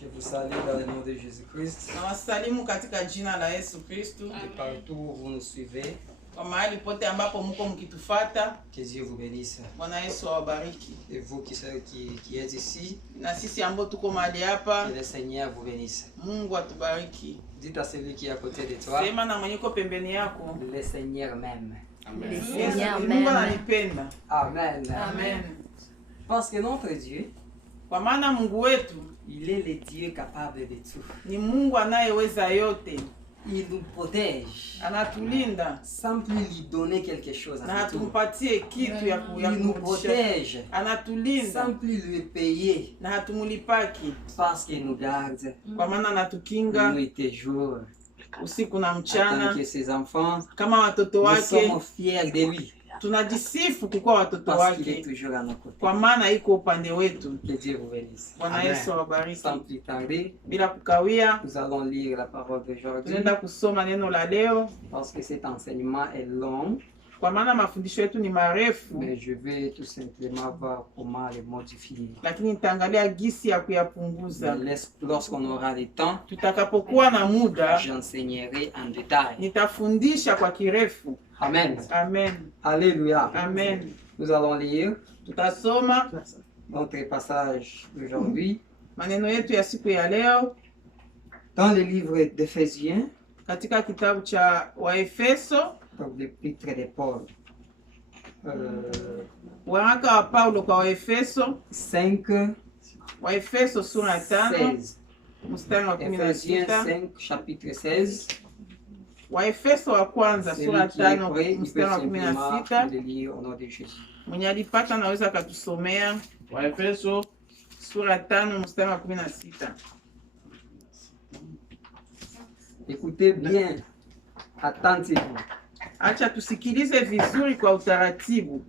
Je vous salue dans le nom de Jésus-Christ. Nawasalimu katika jina la Yesu Kristo. Et partout où vous nous suivez, Kwa mahali pote ambapo mko mkitufuata, que Dieu vous bénisse. Bwana Yesu awabariki. Et vous qui êtes ici, Na sisi ambao tuko mahali hapa, que le Seigneur vous bénisse. Mungu atubariki. Dites à celui qui est à côté de toi, Sema na mwenye uko pembeni yako, le Seigneur m'aime. Amen. Mungu ananipenda. Amen. Amen. Parce que notre Dieu, Kwa maana Mungu wetu il est le Dieu capable de tout. ni Mungu anayeweza yote. Il nous protège Anatulinda sans plus lui donner quelque chose na à retour. hatumpatie kitu ya Il nous kurudisha. protège Anatulinda sans plus lui payer na hatumulipaki, parce qu'il nous garde kwa maana anatukinga nuit et jour. usiku na En tant mchana. que ses enfants, Kama watoto nous wake sommes fiers de lui tunajisifu kukuwa watoto parce qu'il est wake, toujours à nos côtés. kwa maana iko upande wetu. Que Dieu vous bénisse. Bwana Yesu awabariki. Sans plus tarder, Bila kukawia, nous allons lire la parole d'aujourd'hui tunaenda kusoma neno la leo, parce que cet enseignement est long, kwa maana mafundisho yetu ni marefu, mais je vais tout simplement voir comment les modifier. lakini nitaangalia gisi ya kuyapunguza. Lorsqu'on aura le temps, Tutakapokuwa na muda, j'enseignerai en détail. nitafundisha kwa kirefu. Amen. Amen. Alléluia. Amen. Nous allons lire Tutasoma notre passage d'aujourd'hui maneno yetu ya siku ya leo dans le livre d'Éphésiens, katika kitabu cha Waefeso, donc l'épître de Paul. waraka wa Paulo kwa Waefeso, 5, Waefeso sura ya 5 16. mstari wa Éphésiens 16. 5, chapitre 16. Waefeso wa kwanza sura ya Celui qui est 5 prêt, il peut mstari wa simplement 16. le lire au nom de Jésus. Mwenye alipata naweza akatusomea Waefeso sura ya 5 mstari wa 16. Écoutez bien, attentivement. Acha tusikilize vizuri kwa utaratibu.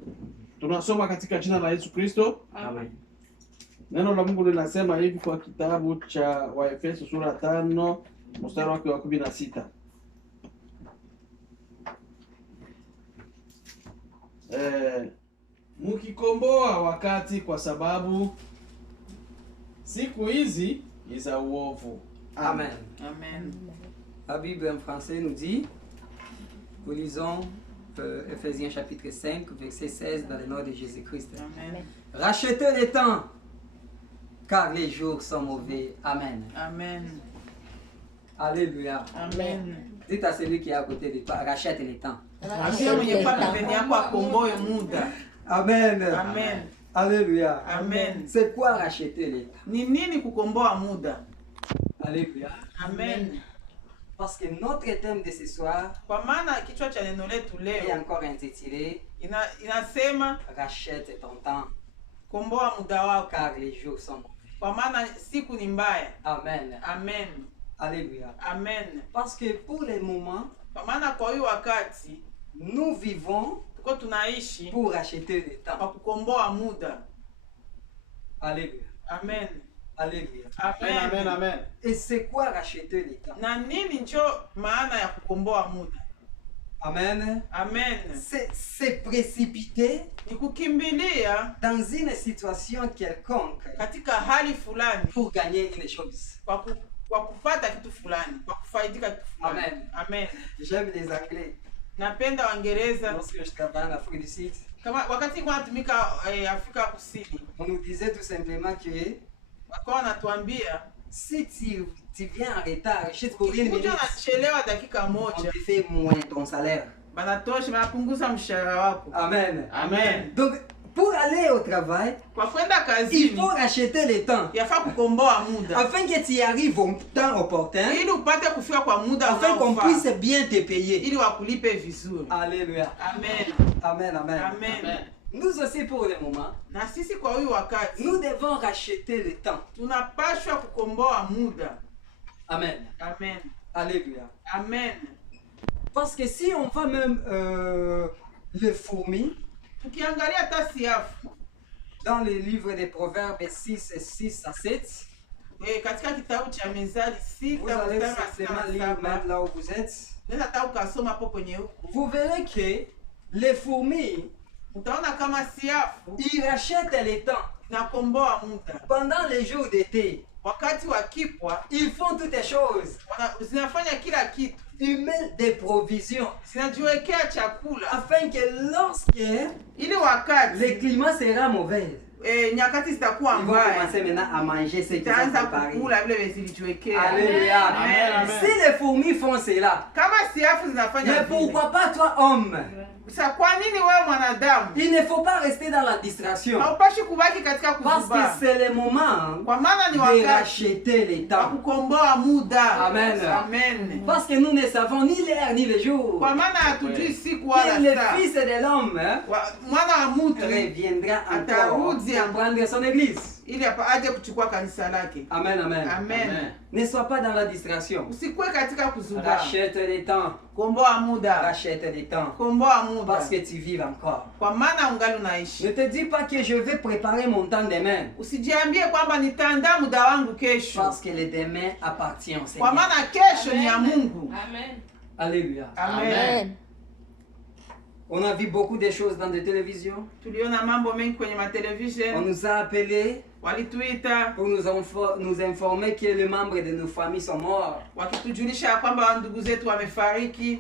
tunasoma katika jina la Yesu Kristo. Amen. Neno la Mungu linasema hivi kwa kitabu cha Waefeso sura 5 mstari wake wa 16. Mukikomboa wakati, kwa sababu siku hizi ni za uovu. Amen. Amen. La Bible en français nous dit, nous lisons Éphésiens chapitre 5, verset 16 dans le nom de Jésus-Christ. Amen. Rachetez le temps, car les jours sont mauvais. Amen. Amen. Alléluia. Amen. Dites à celui qui est à côté de toi, rachète le temps. Afia mwenye kwa pembeni yako akomboe muda. Amen. Amen. Alléluia. Amen. C'est quoi racheter le temps? Ni nini kukomboa muda? Alléluia. Amen. Parce que notre thème de ce soir Kwa maana kichwa cha neno letu est leo encore intitulé inasema Rachète ton temps, komboa muda wako, car les jours sont mauvais. kwa maana siku ni mbaya. Amen. Amen. Alléluia. Amen. Parce que pour le moment, Kwa maana kwa hiyo wakati nous vivons tuko tunaishi pour racheter le temps. kwa kukomboa muda. Alléluia. Amen. Alléluia. Amen, amen, amen. Et c'est quoi racheter le temps? Na nini njo maana ya kukomboa muda? Amen. Amen. C'est précipiter Ni kukimbilia dans une situation quelconque katika hali fulani pour gagner une chose. kwa kupata kitu fulani, kwa kufaidika kitu fulani. Amen. Amen. J'aime les Anglais. Napenda Waingereza. Lorsque je travaillais en Afrique du Sud, Kama wakati kwa natumika Afrika Kusini, on nous disait tout simplement que wakawa wanatuambia si tu viens en retard, je te pour une minute, ukikuja unachelewa dakika on moja, te fait moins ton salaire. banatosha banapunguza mshahara wako. Amen. Amen. Donc, pour aller au travail, Kwa kwenda il kazini faut racheter le temps yafaa kukomboa muda afin que tu y arrives au temps opportun, ili upate kufika kwa muda afin qu'on unaofaa, puisse bien te payer. ili wakulipe vizuri. Alléluia. Amen. Amen, amen. Amen. Nous aussi, pour le moment, Na sisi kwa huyu wakati nous devons racheter le temps. tunapashwa kukomboa muda. Amen. Amen. Alléluia. Amen. Parce que si on va même le fourmi, Tukiangalia hata siafu dans le livre des Proverbes 6 à 7, katika kitabu cha Mezali vous 6 allez mstari wa simplement lire 67, même là où vous êtes. unaweza hata ukasoma hapo kwenye huku, Vous verrez que les fourmis, utaona kama siafu ils rachètent le temps Nakomboa muda. Pendant les jours d'été, Wakati wa kipwa ils font toutes les choses. zinafanya kila kitu. Ils mettent des provisions Zinajiwekea chakula afin que lorsque ili wakati le climat sera mauvais, nyakati zitakuwa ils vont mbaya commencer maintenant à manger ce qu'ils ont itaanza préparé. kukula vile zilijiwekea. Alléluia. Amen, amen. Si les fourmis font cela, Kama siafu zinafanya mais vile, pourquoi pas toi, homme? sasa kwa nini wewe mwanadamu Il ne faut pas rester dans la distraction. haupashi kubaki katika Parce que kuzuba? c'est le moment Kwa maana ni de wakati racheter les wa temps. kukomboa muda. Amen. Amen. Parce que nous ne savons ni l'heure ni le jour. Kwa maana hatujui siku Que wala le saa. Fils de l'homme Mwana wa mtu reviendra encore Atarudi. pour prendre son église. ili hapa aje kuchukua kanisa lake. Amen, amen. Amen. Ne sois pas dans la distraction. Usikuwe katika kuzuba. Rachète les temps. Komboa muda. Rachète les temps. Komboa muda. Parce que tu vives encore. Kwa maana ungali Ne unaishi. te dis pas que je vais préparer mon temps demain. Usijiambie kwamba nitaandaa muda wangu kesho. Parce que le demain appartient au Kwa Seigneur. maana kesho ni ya Mungu. Amen. Alléluia. Amen. On a vu beaucoup de choses dans des télévisions. Tuliona mambo mengi kwenye On matelevision. nous a appelés Walituita pour nous informer que les membres de nos familles sont morts. wakitujulisha kwamba ndugu zetu wamefariki,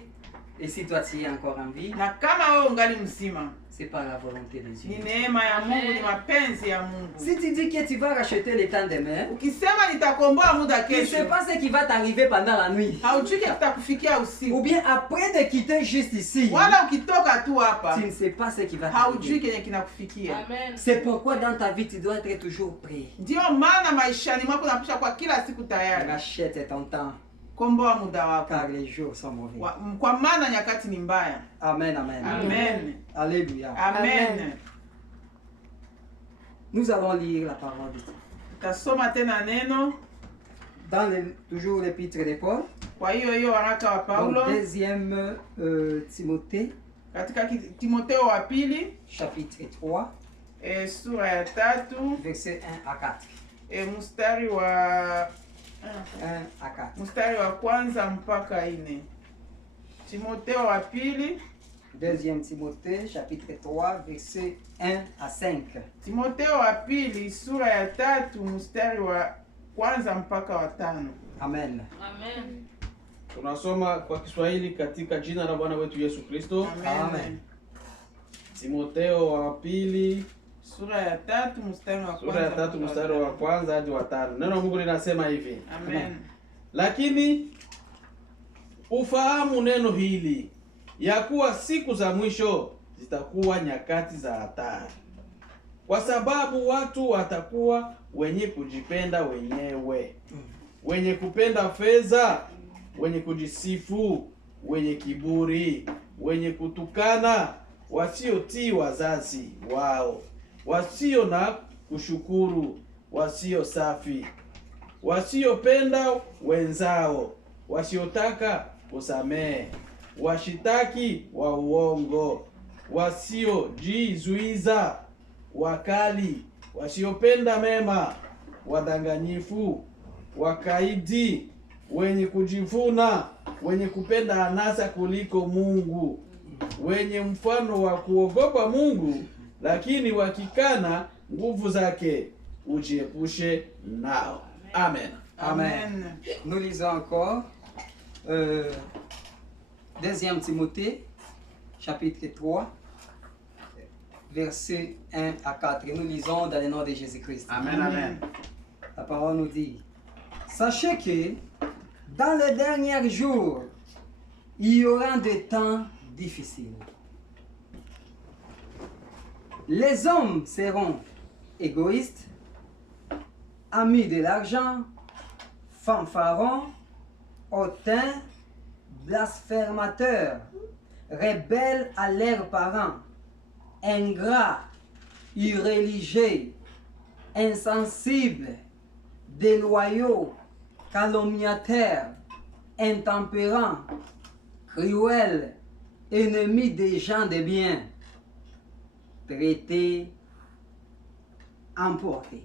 Et si toi tu es encore en vie, na kama wewe ungali mzima, c'est par la volonté de ni Dieu. neema ya Mungu, ni mapenzi ya Mungu. Si tu dis que tu vas racheter le temps demain, Ukisema nitakomboa muda tu ne sais kesho, pas ce qui va t'arriver pendant la nuit. haujui kitakufikia Ou usiku, bien après de quitter juste ici, wala ukitoka tu hapa tu ne sais pas ce qui va haujui t'arriver. kenye kinakufikia. Amen. C'est pourquoi dans ta vie, tu dois être toujours prêt. Ndio maana maishani mwako unapaswa kwa kila siku tayari. Rachète ton temps, Komboa muda wako, car les jours sont mauvais. kwa maana nyakati ni mbaya. Amen, amen. Amen. Alléluia. Amen. Nous allons lire la parole de Dieu. Tutasoma tena neno Dans toujours l'épître de Paul, kwa hiyo waraka wa donc Paulo deuxième Timothée, katika Timotheo wa pili chapitre 3, sura ya 3 versets 1 à 4. mstari wa 1 à 4. mstari wa kwanza mpaka 4. Timotheo wa pili, Deuxième Timothée, chapitre 3, versets 1 à 5. Timotheo wa pili sura ya 3 mstari wa kwanza mpaka wa 5. Amen. Amen. Tunasoma kwa Kiswahili katika jina la Bwana wetu Yesu Kristo. Amen. Timotheo wa pili Sura ya 3 mstari wa sura ya 3 mpaka wa mstari wa 5. kwanza hadi wa 5. Neno la Mungu linasema hivi: Amen. lakini ufahamu neno hili, ya kuwa siku za mwisho zitakuwa nyakati za hatari, kwa sababu watu watakuwa wenye kujipenda wenyewe, wenye kupenda fedha, wenye kujisifu, wenye kiburi, wenye kutukana, wasiotii wazazi wao, wasio na kushukuru, wasio safi, wasiopenda wenzao, wasiotaka kusamehe, washitaki wa uongo, wasiojizuiza, wakali, wasiopenda mema, wadanganyifu, wakaidi, wenye kujivuna, wenye kupenda anasa kuliko Mungu, wenye mfano wa kuogopa Mungu, lakini wakikana nguvu zake, ujiepushe nao. Amen. Amen. Nous lisons encore deuxième Timothée, chapitre 3, versets 1 à 4. Et nous lisons dans le nom de Jésus-Christ. Amen, amen. La parole nous dit: sachez que dans les derniers jours, il y aura des temps difficiles. Les hommes seront égoïstes, amis de l'argent, fanfarons, hautains, blasphémateurs, rebelles à leurs parents, ingrats, irréligieux, insensibles, déloyaux, calomniateurs, intempérants, cruels, ennemis des gens de bien, traités, emportés,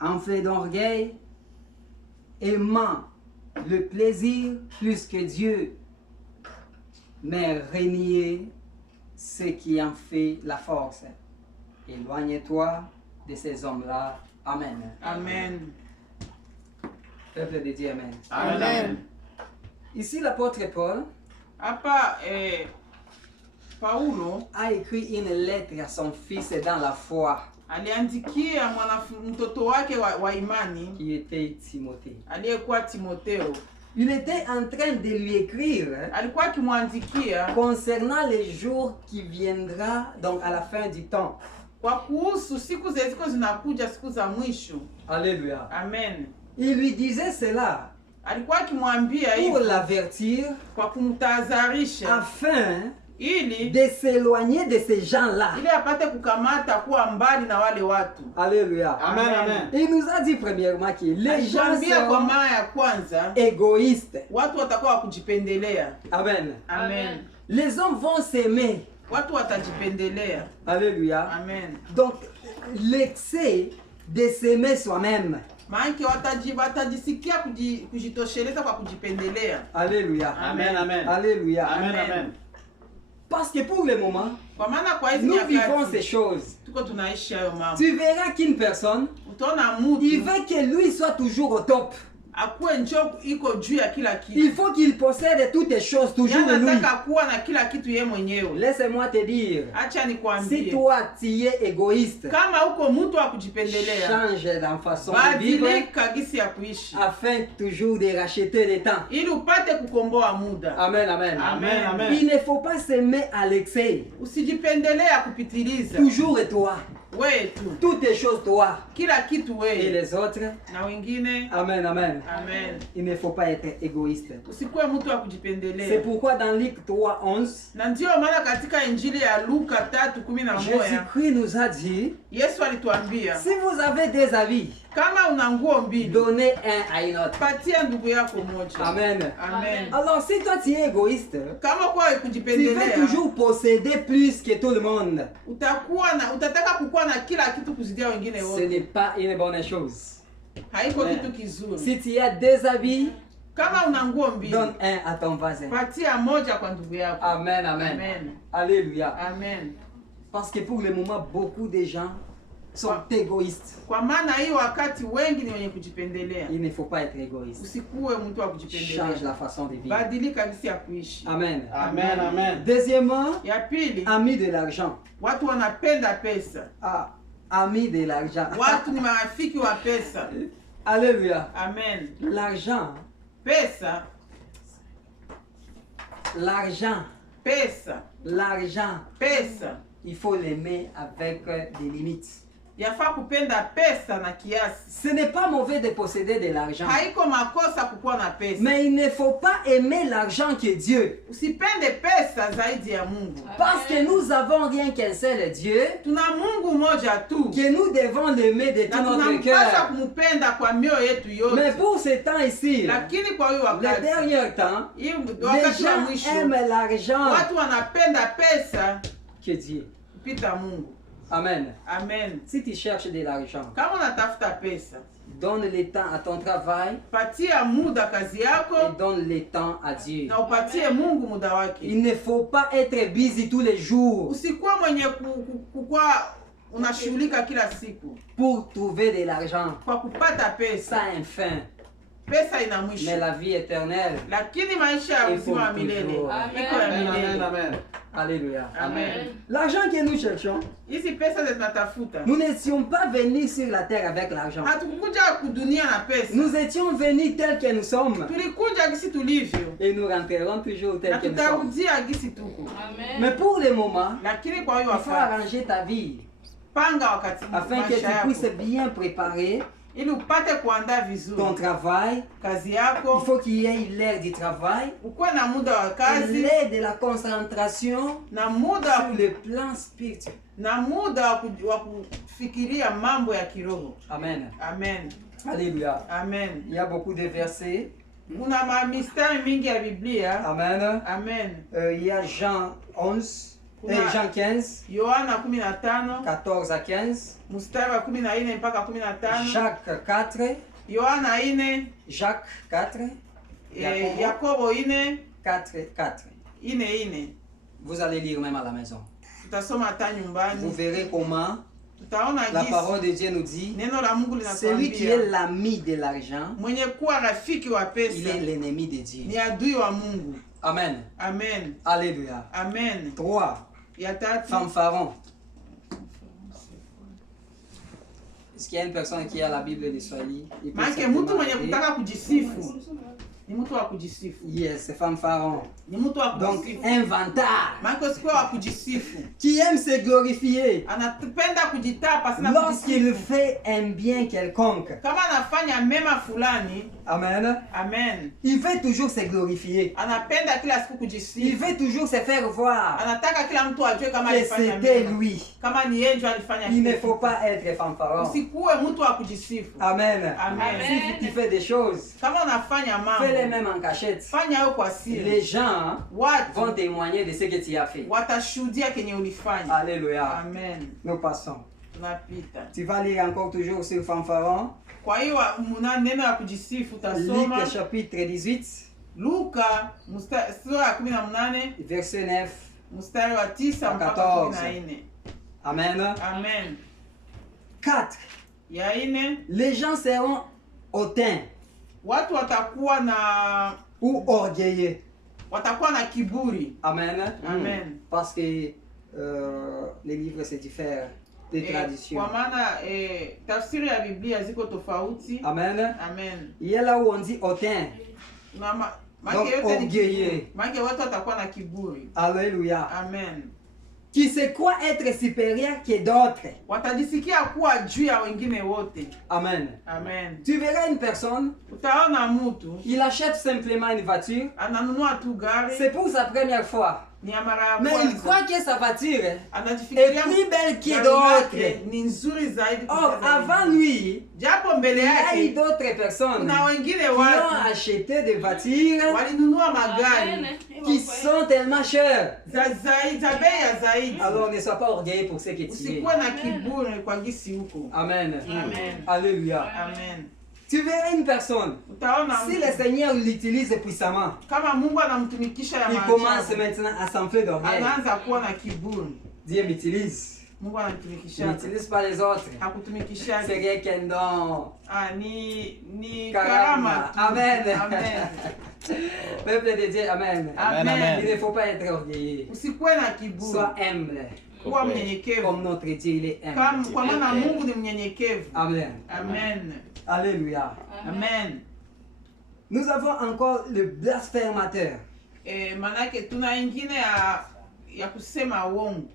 enflés d'orgueil, aimant le plaisir plus que Dieu, mais renier ce qui en fait la force. Éloigne-toi de ces hommes-là. Amen. Amen. Peuple de Dieu, Amen. Amen. Ici, l'apôtre Paul Hapa Paulo a écrit une lettre à son fils dans la foi, aliandikia mtoto wake wa imani qui était Timothée. aliyekuwa Timotheo. Il était en train de lui écrire Alikuwa akimwandikia concernant les jours qui viendra, donc à la fin du temps. kwa kuhusu siku ziko zinakuja, siku za mwisho. Alléluia. Amen. Il lui disait cela Alikuwa akimwambia pour hivyo l'avertir kwa kumtahadharisha afin ili de s'éloigner de ces gens-là. apate kukamata kuwa mbali na wale watu. Alléluia. Amen, amen. Il nous a dit premièrement que les gens Alituambia kwa sont mara ya kwanza égoïstes. watu watakuwa wakujipendelea. Amen. Amen. Les hommes vont s'aimer. Watu watajipendelea. Alléluia. Amen. Donc, l'excès de s'aimer soi-même. Maanake watajisikia kujitosheleza kwa kujipendelea. Alléluia. Amen, amen. Alléluia. Amen, Amen. amen. Parce que pour le moment, Kwa maana kwa hizi nous vivons ces nyakati choses. tuko tunaishi hayo mambo. Tu verras qu'une personne, Utaona il mtu veut que lui soit toujours au top. akuwe njoo iko juu ya kila kitu. Il faut qu'il possède toutes les choses toujours Yeye lui. anataka kuwa na kila kitu yeye mwenyewe. Laisse-moi te dire, Acha si nikwambie, toi tu es égoïste, kama uko mtu wa kujipendelea, change la façon de vivre badilika gisi ya kuishi afin toujours de racheter le temps. ili upate kukomboa muda. Amen, amen. Amen. Amen. Il ne faut pas s'aimer à l'excès. Usijipendelea kupitiliza. Toujours toi. Wewe tu. Toutes les choses toi. Kila kitu Et wewe les autres. na wengine. Amen, amen. Amen. Il ne faut pas être égoïste. Usikuwe mtu wa C'est kujipendelea. pourquoi dans Luc 3:11, Na ndio maana katika Injili ya Luka 3:11 Jésus-Christ nous a dit, Yesu alituambia, si vous avez des avis, kama una nguo mbili, donnez un à une autre. patia ndugu yako moja. Amen. Amen. Alors si toi tu es égoïste, Kama kwa tu veux kujipendelea, toujours posséder plus que tout le monde. utataka kukuwa na kila kitu kuzidia wengine Ce wote. n'est pas une bonne chose. Haiko Amen. kitu kizuri. Si tu as des habits, Kama una nguo mbili, donne un à ton voisin. patia moja kwa ndugu yako. Amen, amen. Amen. Alléluia. Amen. Parce que pour le moment, beaucoup de gens sont égoïstes. Kwa maana hii wakati wengi ni wenye kujipendelea. Il ne faut pas être égoïste. Usikuwe mtu wa Change kujipendelea. la façon de vivre. Badilika gisi ya kuishi. Amen. Amen, amen. Deuxièmement, Ya pili, amis de l'argent. watu wanapenda pesa. Ah, amis de l'argent. Watu ni marafiki wa pesa. Alléluia. Amen. L'argent, Pesa, l'argent, pesa, l'argent, pesa. il faut l'aimer avec des limites. Yafaa kupenda pesa na kiasi. Ce n'est pas mauvais de posséder de l'argent. Haiko makosa kukuwa na pesa. Mais il ne faut pas aimer l'argent que Dieu. Usipende pesa zaidi ya Mungu. Parce que nous avons rien qu'un seul Dieu, Tuna Mungu moja tu. que nous devons l'aimer de Na tout notre tunampaswa cœur. kumupenda kwa mioyo yetu Mais yote. pour ce temps ici, Lakini kwa huyo les wakati, derniers temps, hii les wakati wa gens mwisho, aiment l'argent watu wanapenda pesa que Dieu. kupita Mungu. Amen. Amen. Si tu cherches de l'argent, Kama unatafuta pesa, donne le temps à ton travail patia muda kazi et yako donne le temps à Dieu. na upatie Mungu muda wake. Il ne faut pas être busy tous les jours Usikuwa mwenye kukua unashughulika kila siku pour trouver de l'argent. kwa kupata Ça pesa. a une fin. Pesa ina mwisho, Mais la vie éternelle, lakini maisha ya uzima wa milele iko ya Amen, amen, milele. amen. alléluia. Amen. L'argent que nous cherchons, Hizi pesa zetu tunatafuta, nous n'étions pas venus sur la terre avec l'argent. hatukukuja kudunia na pesa. Nous étions venus tels que nous sommes Tulikuja gisi tulivyo et nous rentrerons toujours na tels que nous sommes. tutarudia gisi tuko, Mais pour le moment, lakini kwa hiyo il faut wakati arranger ta vie panga wakati afin que maisha tu yako puisses bien préparer ili upate kuandaa ton vizuri travail. kazi Il yako, faut qu'il y ait l'heure du travail, ukuwe na muda wa et kazi l'heure de la concentration na muda sur le plan spirituel. na muda wa kufikiria mambo ya kiroho. Amen. Amen. Alléluia. Amen. Il y a beaucoup de versets. Kuna mistari mingi ya Biblia. Amen. Amen. Il y a Jean 11, Kuna- Jean 15, Yohana 15 14 à 15, mstari wa 14 mpaka 15. Jacques 4, Yohana 4, Jacques 4, Yakobo 4, 4, 4. 4. Vous allez lire même à la maison. Tutasoma hata Vous nyumbani. verrez comment Tutaona La jinsi parole de Dieu nous dit, neno la Mungu celui qui est linatuambia l'ami de l'argent, mwenye kuwa rafiki wa il pesa est l'ennemi de Dieu. ni adui wa Mungu. Amen. Amen. Alléluia. Amen. 3. Ya tatu, Fanfaron. Est-ce qu'il y a une personne qui a la Bible de Swahili? Il peut maana simplement mtu mwenye lire. kutaka kujisifu ni mtu wa kujisifu. Yes, c'est fanfaron. Ni mtu wa Donc, kujisifu. inventard. Maana sikuwa wa kujisifu. Qui aime se glorifier Anapenda kujitapa sana lorsqu'il kujisifu. fait un bien quelconque. Kama anafanya mema fulani, Amen. amen. Il veut toujours se glorifier. Anapenda kila siku Il kujisifu. veut toujours se faire voir Anataka kila mtu ajue kama que alifanya c'était mema. lui. Kama ni yeye ndio alifanya Il ne kitu. faut pas être fanfaron. Usikuwe mtu wa kujisifu. Amen. Amen. Si tu fais des choses, Kama unafanya fais-les mambo, même en cachette. fanya hayo kwa siri. Les gens vont Watu témoigner de ce que tu as fait. watashuhudia kenye ulifanya. Alléluia. Amen. Nous passons. Tunapita. Tu vas lire encore toujours sur fanfaron. Kwa hiyo muna neno ya kujisifu Luc utasoma chapitre 18, Luka sura ya 18 verset 9. mstari wa 9 mpaka 14. 14. Amen. Amen. 4. Ya ine, Les gens seront hautains watu watakuwa na orgueilleux. kiburi. Amen. Amen. Parce que les livres se diffèrent des traditions. Kwa maana tafsiri ya Biblia ziko tofauti. Amen. Amen. Il y a là où on dit hautain. Donc, orgueilleux. Maana watu watakuwa na kiburi. Alléluia. Amen. Qui se croit être supérieur que d'autres. Watajisikia kuwa juu ya wengine wote. Amen. Amen. Tu verras une personne, Utaona mtu il achète simplement une voiture. ananunua tu gari, C'est pour sa première fois. ni ya mara ya Mais il kwanza. croit que sa voiture est Anajifikiria plus belle que gari d'autres. yake ni nzuri zaidi Or, kuliko avant zingine. lui, Japo mbele il y a eu yake d'autres personnes kuna wengine qui ont watu acheté des voitures walinunua magari qui sont tellement chères. za bei ya zaidi. Alors ne sois pas orgueilleux pour ce que tu es. Usikuwe na kiburi kwa gisi huko. Amen. Amen. Alléluia. Amen. Tu verras une personne, Utaona si mtu, le Seigneur l'utilise puissamment, kama Mungu anamtumikisha ya il commence maajabu, maintenant à s'enfler d'orgueil. anaanza kuwa na kiburi. Dieu m'utilise. Mungu Je anamtumikisha. n'utilise pas les autres. Hakutumikisha. C'est rien qu'un don. Ni Karama. karama tu. Amen. Amen. Peuple de Dieu, Amen. Amen, amen. Il ne faut pas être orgueilleux. Usikuwe na kiburi. Sois humble. Kuwa mnyenyekevu. Comme notre Dieu, il est humble. Kwa maana Mungu ni mnyenyekevu. Amen. Amen. Alléluia. Amen. Nous avons encore le blasphémateur. Manake tuna ingine ya kusema uongo.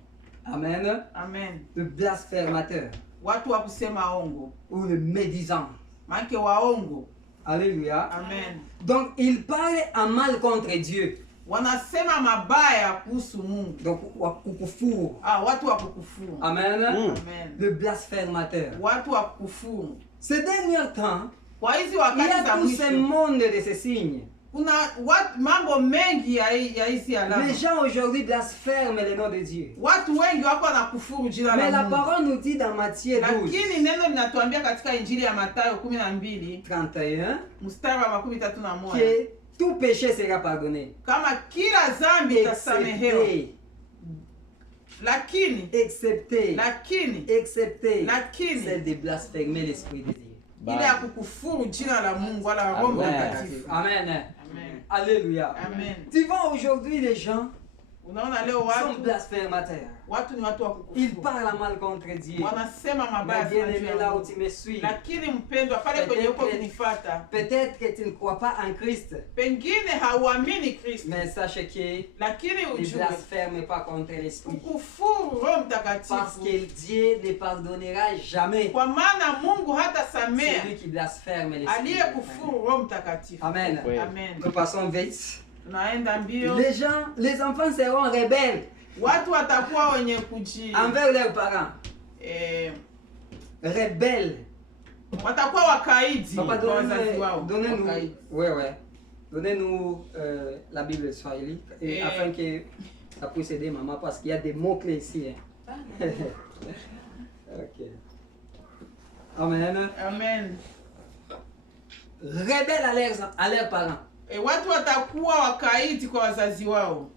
Amen. Amen. Le blasphémateur. Watu wa kusema uongo. Ou le médisant. Manake waongo. Alléluia. Amen. Donc, il parle en mal contre Dieu. Wanasema mabaya kuhusu Mungu. Donc, wakukufuru. Watu wa kukufuru. Amen. Amen. Le blasphémateur. Watu wa kukufuru. Ces derniers temps, Kwa hizi il y wakati a za tout ce mwisho monde de ces signes. kuna mambo mengi ya hizi alama. Les gens aujourd'hui blasphèment le nom de Dieu. Watu wengi wako wanakufuru jina Mais la la Mungu. parole nous dit dans Matthieu 12, Lakini neno linatuambia katika Injili ya Mathayo 12 31, mstari wa 31 que tout péché sera pardonné. kama kila dhambi itasamehewa, Excepté, lakini celle de blasphémer l'Esprit de Dieu. ile ya kukufuru jina la Mungu wala Roho Amen. Mtakatifu. Amen. Amen. Alléluia. Amen. Tu vois, aujourd'hui, les gens Unaona leo sont watu blasphémateurs. ni watu wa Ils kukufuru. parlent mal contre Dieu. Wanasema Mais mabaya bien sana juu aimé, ya là où Mungu. tu me suis, Lakini mpendwa, pale kwenye uko kunifuata, peut-être que tu ne crois pas en Christ, pengine hauamini Kristo, mais sache que lakini ne ujue blasphème pas contre l'Esprit. kukufuru Roho Parce Mtakatifu, que Dieu ne pardonnera jamais kwa maana Mungu hata celui samea qui blasphème l'Esprit. aliyekufuru Roho Mtakatifu. Amen. Oui. Amen. Nous passons vite. Tunaenda mbio. Les enfants seront rebelles Watu watakuwa wenye envers leurs parents. Rebelles. Watakuwa wakaidi Papa, kwa wazazi wao. donnez-nous, Wakaidi. ouais. Donnez-nous la Bible de Swahili Et- afin que ça puisse aider maman parce qu'il y a des mots-clés ici. Hein. Ok. Amen. Amen. Rebelles à leurs parents. Watu watakuwa wakaidi kwa wazazi wao.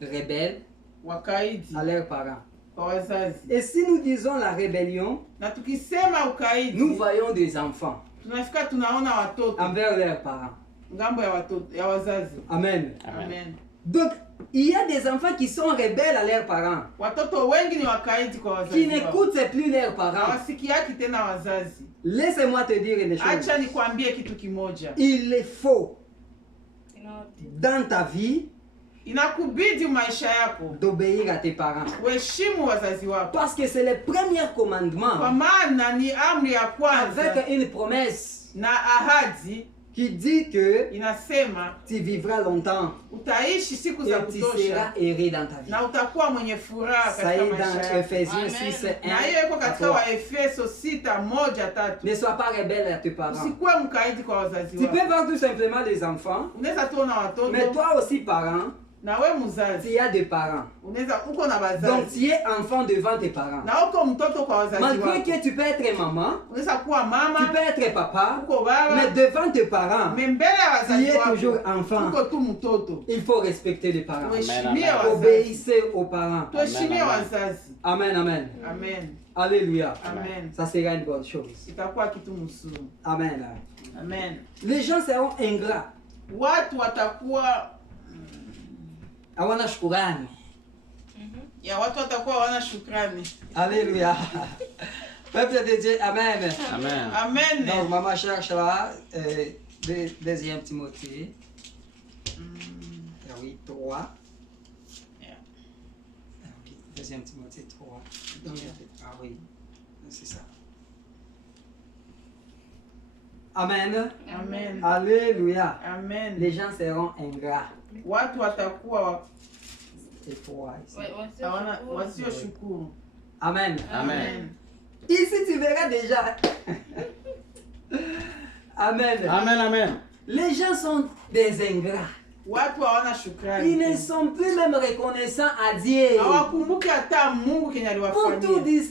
Rebelles Wakaidi à leurs parents. kwa wazazi. Et si nous disons la rébellion, Na tukisema ukaidi, nous voyons des enfants tunafika tunaona watoto envers leurs parents. ngambo ya watoto ya wazazi. Amen. Amen. Donc, il y a des enfants qui sont rebelles à leurs parents, Watoto wengi ni wakaidi kwa qui wazazi wao. n'écoutent plus leurs parents. Hawasikiaki tena wazazi. Laisse-moi te dire une chose. Acha nikwambie kitu kimoja. Il est faux dans ta vie Inakubidi maisha yako d'obéir à tes parents. uheshimu wazazi wako, Parce que c'est le premier kwa commandement maana ni amri ya kwanza avec une promesse na ahadi qui dit que inasema tu vivras longtemps utaishi siku za et tu seras kutosha heureux dans ta vie. na utakuwa mwenye furaha Ça katika est maisha dans yako. Ephésiens Amen. 6, Na hiyo 1 iko à katika 3. Waefeso 6:1-3. Ne sois pas rebelle à tes parents. Usikuwe mkaidi kwa wazazi Tu peux wako. voir tout simplement des enfants, Unaweza tu na watoto mais toi aussi parent, na we mzazi tu as des parents. unaweza uko na Donc wazazi tu es enfant devant tes parents. na uko mtoto kwa wazazi Malgré wako. que tu peux être maman, Unaweza kuwa tu mama, peux être papa, uko baba, mais devant tes parents, mais mbele ya tu wazazi es toujours wako enfant. uko tu mtoto. Il faut respecter les parents. Tuheshimie Amen. wazazi. Obéissez aux parents. Tuheshimie Amen. wazazi. Amen, amen. Amen. Alléluia. Amen. Ça sera une bonne chose. Itakuwa kitu mzuri. Amen. Amen. Les gens seront ingrats. Watu watakuwa Hawana shukurani. watu watakuwa hawana shukrani. Alléluia. Peuple de Dieu, amen. Amen. Amen. Donc, maman cherche là, deuxième Timothée. Ah oui, 3. Yeah. Ah oui, deuxième Timothée 3. Ah oui, c'est ça. Amen. Amen. Alléluia. Amen. Les gens seront ingrats. Watu watakuwa C'est 3 ici. hawana wasioshukuru. Amen. Amen. Ici, tu verras déjà. Amen. Amen. Amen. Les gens sont des ingrats. Watu hawana Ils ne shukrani. sont plus même reconnaissants à Dieu. Hawakumbuki hata Mungu kenye Pour, tout aliwafanyia. dire,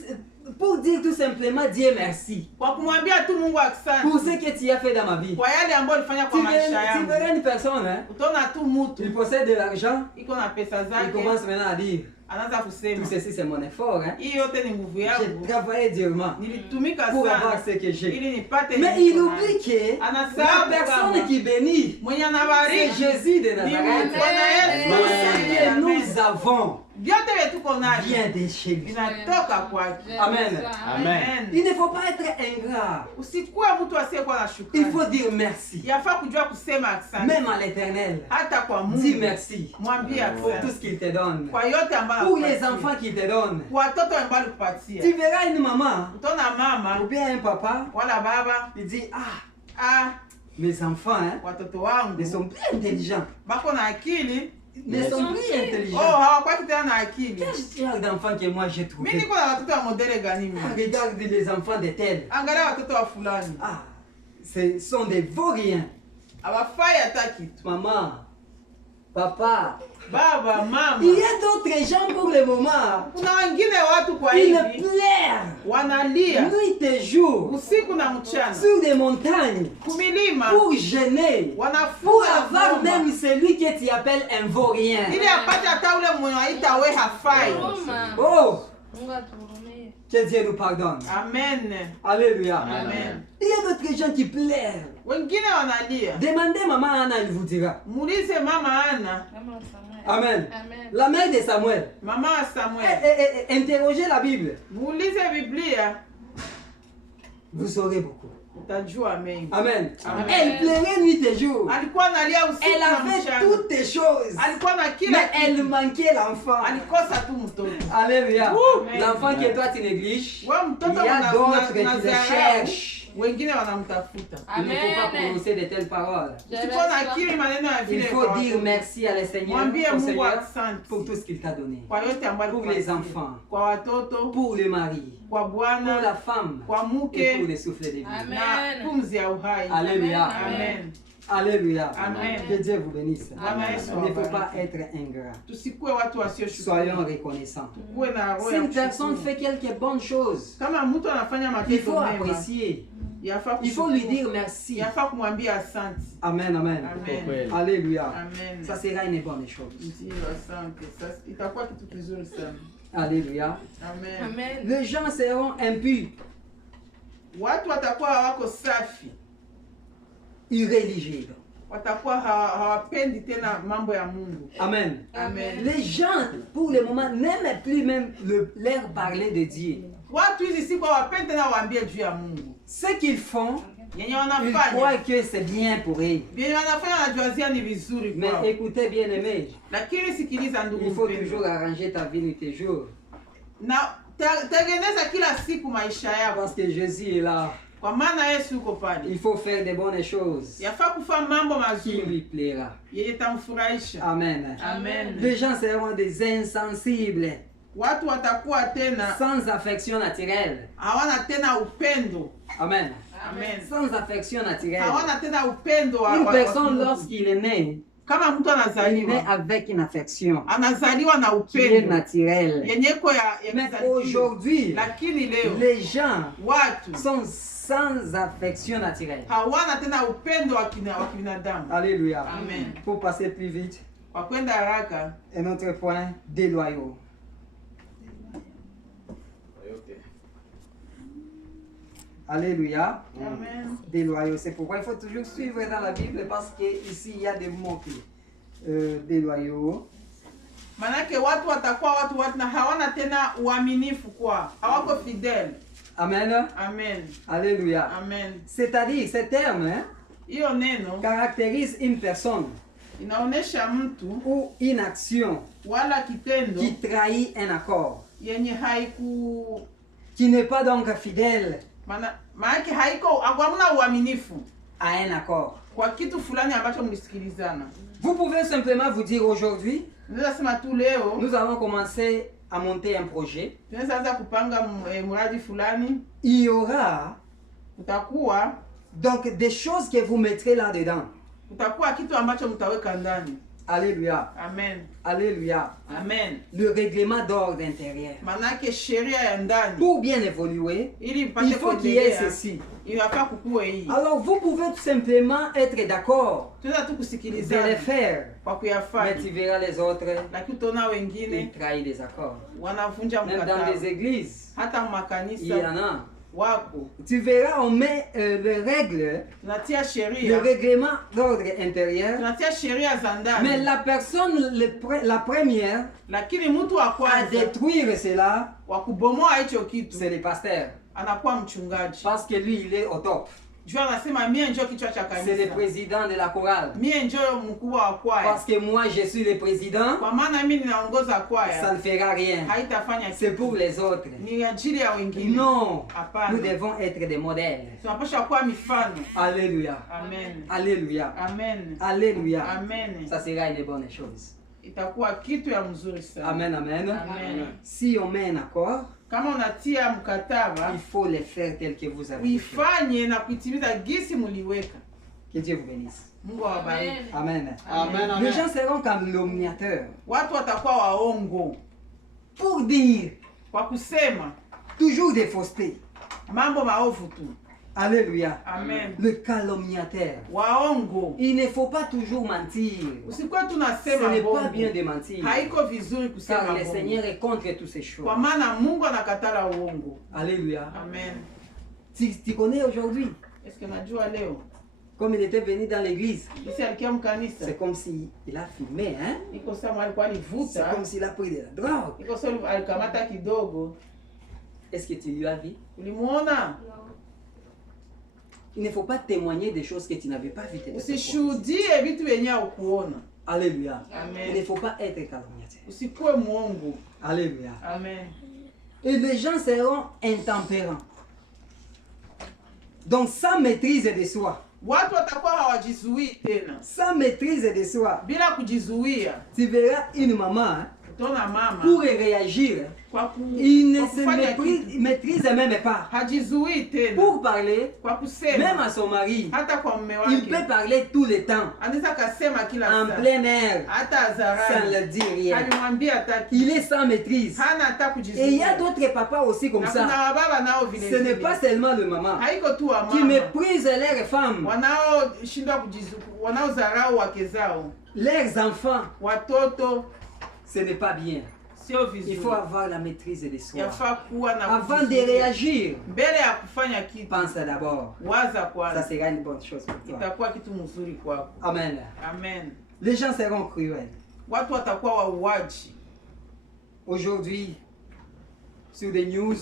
pour dire tout simplement Dieu merci. Kwa kumwambia tu Mungu Pour asante. ce que tu as fait dans ma vie. Kwa yale ambayo ulifanya kwa maisha Tu yangu. verras une personne, hein, Utaona tu mtu il possède de l'argent, iko na pesa il zake, commence maintenant à dire, anaanza tout kusema ceci c'est mon effort. Hein. hii yote ni nguvu J'ai yangu, travaillé durement nilitumika pour avoir sana ce que j'ai. ili nipate. Mais nilicho il nayo. oublie que la Anasahau personne kwamba qui bénit, mwenye c'est anabariki Jésus de ni Nazareth. Bwana Yesu. Tout ce que Amen. nous avons Vyote vya tuko navyo vient de chez lui. vinatoka kwake. Amen. Amen. Il ne faut pas être ingrat. Usikuwe mtu asiyekuwa na Il shukrani. faut dire merci. Yafaa kujua kusema asante Même à l'éternel. hata kwa Dis Mungu. merci Mwambie pour tout asante ce qu'il te donne. kwa yote ambayo Pour les anakupatia. enfants qu'il te donne. Kwa watoto ambao alikupatia. Tu verras une maman Utaona mama ou bien un papa, wala baba, il dit, ah, ah, mes enfants hein, watoto ne wangu sont plus intelligents. bako na akili. Ne sont plus Oh, intelligents. hawakwaki tena na akili. Quel genre d'enfants que moi j'ai Mimi trouvé. niko na watoto wa modele gani Ah, mimi? regarde les enfants de tel. Angalia watoto wa fulani. Ah, ce sont des vauriens. Hawafai hata kitu. Maman, papa. Baba, mama. Il y a d'autres gens pour le moment. Kuna wengine watu kwa Ils hivi pleurent wanalia nuit et jour usiku na mchana sur des montagnes kumilima, pour jeûner, pour wanafunga avoir ngoma, même celui que tu appelles un vaurien. ili apate hata ule mwenye waita we hafai. Oh, Mungu atuhurumie. que Dieu nous pardonne. Amen. Alléluia. Amen. Il y a d'autres gens qui pleurent. Wengine wanalia. Demandez maman Anna, elle vous dira. Muulize mama Ana, Kama Samuel. Amen. Amen. La mère de Samuel. mama Samuel. Interrogez la Bible. Muulize Biblia, Vous saurez beaucoup. utajua mengi. Amen. Amen. Elle pleurait nuit et jour. Alikuwa analia usiku Elle na avait mchana. toutes les choses. Alikuwa na kila Mais elle kitu. manquait l'enfant. Alikosa tu mtoto. Alléluia. Amen. L'enfant que toi tu négliges, Wewe il mtoto y a d'autres qui le unazarau, cherchent. wengine wanamtafuta. Il ne faut pas Amen. prononcer de telles paroles. Usikuwa na akili maneno ya Il vile faut kwa dire watoto. merci à le Seigneur, Mwambie au Mungu Seigneur asante pour tout ce qu'il t'a donné. kwa yote ambayo Pour alikupatia. les enfants, Kwa watoto, pour le mari, kwa pour bwana, la femme kwa et pour mke le souffle de vie. Amen. na pumzi ya uhai. Alléluia. Amen. Alléluia. Amen. Que Dieu vous bénisse. Amen. Il ne faut pas être ingrat. Tusikuwe watu Soyons wasioshukuru. reconnaissants. Tukuwe na roho Si ya une personne kushukuru. fait quelques bonnes choses, Kama mtu anafanya il faut matendo mema, apprécier. yafaa Il faut lui kushukuru. dire merci. Yafaa kumwambia asante. Amen, amen. Amen. Alléluia. Amen. Ça sera une bonne chose. Ndio, asante. Sasa itakuwa kitu kizuri sana. Alléluia. Amen. Amen. Les gens seront impurs, Watu watakuwa hawako safi, irréligibles. watakuwa hawapendi tena mambo ya Mungu. Amen. Amen. Les gens, pour le moment, n'aiment plus même leur parler de Dieu. Watu hizi siku hawapendi tena waambie juu ya Mungu. Ce qu'ils font, Yenye ils wanafanya, croient que c'est bien pour eux. yenye wanafanya wanajuazia ni vizuri Mais kwao. écoutez, bien aimé, Lakini sikiliza il ndugu faut mpendwa. toujours arranger ta vie nuit et jour. Na tengeneza kila siku maisha yako. Parce que Jésus est là. Kwa maana Yesu yuko pale. Il faut faire de bonnes choses Yafaa kufanya mambo qui mazuri lui plaira. yenye tamfurahisha. Amen. Amen. Les gens seront des insensibles, Watu watakuwa tena sans affection naturelle. hawana tena upendo. Amen. Amen. Sans affection naturelle. Hawana tena upendo Une personne, Mungu. lorsqu'il est né, Kama mtu il est né anazaliwa avec une affection anazaliwa na qui est upendo naturelle. yenye iko ya Mais kuzaliwa. aujourd'hui, Lakini leo les gens watu sont sans affection naturelle. hawana tena upendo wa kibinadamu. Alléluia. Amen. Pour passer plus vite, Kwa kwenda haraka, un autre point, déloyaux. Alléluia. Amen. Déloyaux. C'est pourquoi il faut toujours suivre dans la Bible parce qu'ici il y a des mots-clés. Déloyaux. Manake watu watakuwa watu na hawana tena uaminifu kwa hawako fidel. Amen. Amen. Alléluia. Amen. C'est-à-dire, ce terme hein, Hiyo neno caractérise une personne inaonesha mtu ou une action wala kitendo qui trahit un accord, yenye haiku qui n'est pas donc fidèle maanake haiko hamna uaminifu à un accord. kwa kitu fulani ambacho mlisikilizana. Vous pouvez simplement vous dire aujourd'hui, Naweza sema tu leo nous allons commencer à monter un projet. tunaweza anza kupanga mradi fulani, Il y aura kutakuwa donc des choses que vous mettrez là-dedans. kitu ambacho mtaweka ndani. Alléluia. Amen. Alléluia. Amen. Le règlement d'ordre intérieur. Manake sheria ya ndani Pour bien évoluer, ili il mpate faut qu'il y ait kuendelea ceci. inafaa kukuwe hii. Alors vous pouvez tout simplement être d'accord Tunaweza tu de kusikilizana les faire, kwa mais kuyafanya, tu verras les autres, lakini utaona ils wengine trahissent des accords. wanavunja Même dans mkataba. les églises, Hata il y en makanisa a. wako Tu verras, on met les règles, tunatia le sheria, règlement d'ordre intérieur, tunatia sheria za mais ndani, la personne, la première, lakini mtu wa à kwanza détruire cela, wa kubomoa hicho kitu c'est le pasteur. anakuwa mchungaji. Parce que lui, il est au top. Juu anasema mie njoo kichwa cha C'est le kanisa, président de la chorale. mie njoo mkubwa wa kwaya, Parce que moi, je suis le président, kwa maana mimi ninaongoza ça kwaya, ne fera rien. haitafanya C'est pour kitu, les autres. ni ajili ya wengine. Non, Hapana. nous devons être des modèles. Tunapaswa kuwa mifano. Alléluia. Amen. Alléluia. Amen. Alléluia. Amen. Ça sera une bonne chose. Itakuwa kitu ya mzuri sana. Amen, amen. Amen. Si on met un accord, Kama unatia mkataba, il faut le faire tel que vous avez fait. uifanye na kuitimiza gisi muliweka. Que Dieu vous bénisse. Mungu awabariki. Amen. Amen. Amen, Les amen. gens seront calomniateurs Watu watakuwa waongo pour dire kwa kusema toujours des faussetés. mambo maovu tu. Alléluia. Amen. Le calomniateur. Waongo. Il ne faut pas toujours mentir. Usikuwa Ce tunasema n'est pas bongo. bien de mentir. Haiko vizuri kusema Car le bongo. Seigneur est contre toutes ces choses. Kwa maana Mungu anakatala uongo. Alléluia. Amen. Tu connais aujourd'hui, Est-ce que najua leo comme il était venu dans l'église, isi alikia mkanisa c'est comme s'il a fumé, hein? iko sama alikuwa C'est alivuta, comme s'il a pris de la drogue. iko sasa alikamata kidogo. Est-ce que tu lui as vu? Ulimuona? Il ne faut pas témoigner des choses que tu n'avais pas vues. Usishuhudie vitu vyenye ukuona. Alléluia. Amen. Il ne faut pas être calomniateur. Usikuwe mwongo. Alléluia. Amen. Et les gens seront intempérants. Donc sans maîtrise de soi. Watu watakuwa hawajizuii tena. Sans maîtrise de soi. Bila kujizuia, Tu verras une maman, hein, utaona mama pour réagir, kwa il ne kwa se kufanya kitu maîtrise même pas. hajizuii tena. Pour parler, Kwa même kusema à son mari, hata kwa mume il peut wake parler tout le temps, anaweza kasema kila en saa, plein air, hata sans hadharani le dire rien. alimwambia hataki, Il est sans maîtrise. hana hata Et il y a kujizuia. d'autres papas aussi comme Na kuna ça. wababa nao vile Ce n'est vile. pas seulement le maman Haiko tu wa qui mama méprisent leurs femmes, wanaoshindwa wanaodharau wake zao, leurs enfants. watoto. Ce n'est pas bien. sio Il vizuri. faut avoir la maîtrise de soi. Yafaa kuwa na Avant de kujizuia. réagir, Mbele ya kufanya kitu, pense d'abord. waza Ça kwanza, sera une bonne chose pour toi. itakuwa kitu mzuri kwako. Amen. Amen. Les gens seront cruels. Watu watakuwa wauaji. Aujourd'hui, sur des news,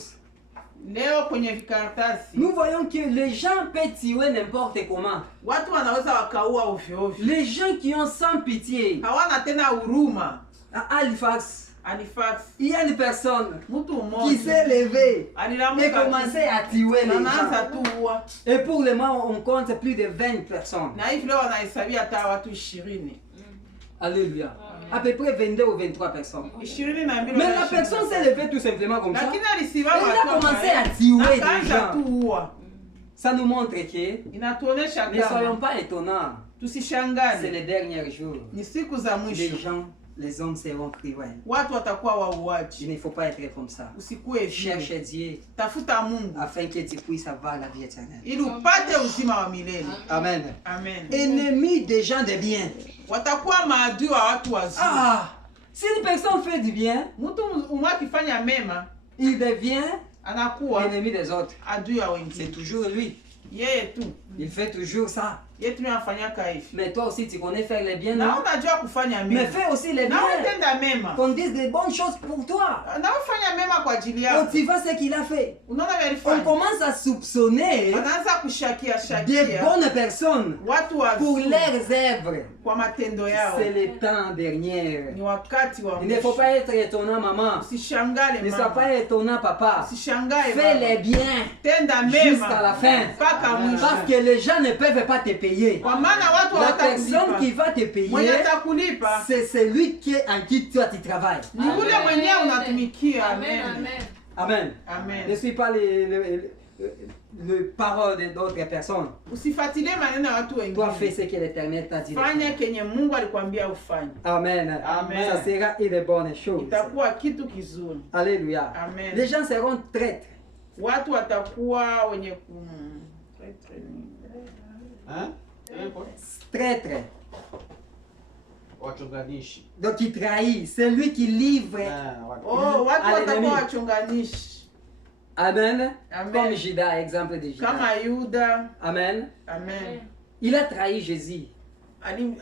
Leo kwenye vikaratasi nous voyons que les gens peuvent tuer n'importe comment. watu wanaweza wakaua ovyo ovyo, Les gens qui ont sans pitié. hawana tena huruma. À Halifax, Halifax, il y a une personne mtu qui s'est mmoja levée et alilamuka commencé à tuer les anaanza gens. tu ua, Et pour le moment, on compte plus de 20 personnes. na hivi leo wanahesabia hata watu 20. Alléluia. À peu près 22 ou 23 personnes. 22 Mais la personne s'est levée tout simplement comme ça. lakini alisimama Elle a tu commencé hapa, à tuer na des kaanza tu gens. ua. Ça nous montre que Inatuonesha ne soyons kama pas étonnants. C'est tusishangane, les derniers jours. ni siku za Les mwisho, gens, les hommes seront cruels. watu watakuwa Il wauaji. ne faut pas être comme ça. Usikue Cherche vile, Dieu tafuta Mungu afin que tu puisses avoir la vie éternelle. ili upate uzima wa milele. Amen. Amen. Ennemis des gens de bien. Watakuwa maadui wa watu wazuri. Ah! Si une personne fait du bien, Mtu umwe akifanya mema il devient anakuwa ennemi des autres. adui ya C'est wengine. toujours lui. Yeye tu, Il fait toujours ça. yeye tu anafanyaka hivi. Mais toi aussi, tu connais faire le bien, Na non? unajua kufanya Mais mema. fais aussi le Na bien. utenda mema. Qu'on dise des bonnes choses pour toi. Na ufanya mema kwa ajili Quand yako. tu vois ce qu'il a fait, Unaona on alifanya. commence à soupçonner Wanaanza kushakia des shakia bonnes personnes watu pour wazuri leurs œuvres. kwa matendo yao. C'est le temps dernier. Ni wakati wa Il ne faut mwisho. pas être étonnant, maman. Usishangale Ne sois mama. pas étonnant, papa. Usishangae Fais baba. les biens Tenda jusqu'à la mema fin. mpaka mwisho. Parce que les gens ne peuvent pas te payer. Kwa maana watu La personne hawatakulipa. qui va te Mwenye payer, atakulipa c'est celui en qui toi tu travailles. ni yule mwenyewe unatumikia. Amen, Amen. Amen. Amen. Ne suis pas les paroles d'autres personnes. Usifuatilie maneno ya watu Toi, fais wengine. ce que l'Éternel t'a dit. de Fanya faire. kenye Mungu alikwambia ufanye. Amen. Amen. Ça sera une bonne chose. Itakuwa kitu kizuri. Alléluia. Amen. Les gens seront traîtres. Watu watakuwa wenye Hein? Traîtres. Wachunganishi. Donc il trahit. C'est lui qui livre. Oh, watu À l'ennemi. watakuwa wachunganishi. Amen. Amen. Comme Judas, exemple de Judas. Kama Yuda. Amen. Amen. Il a trahi Jésus. Ali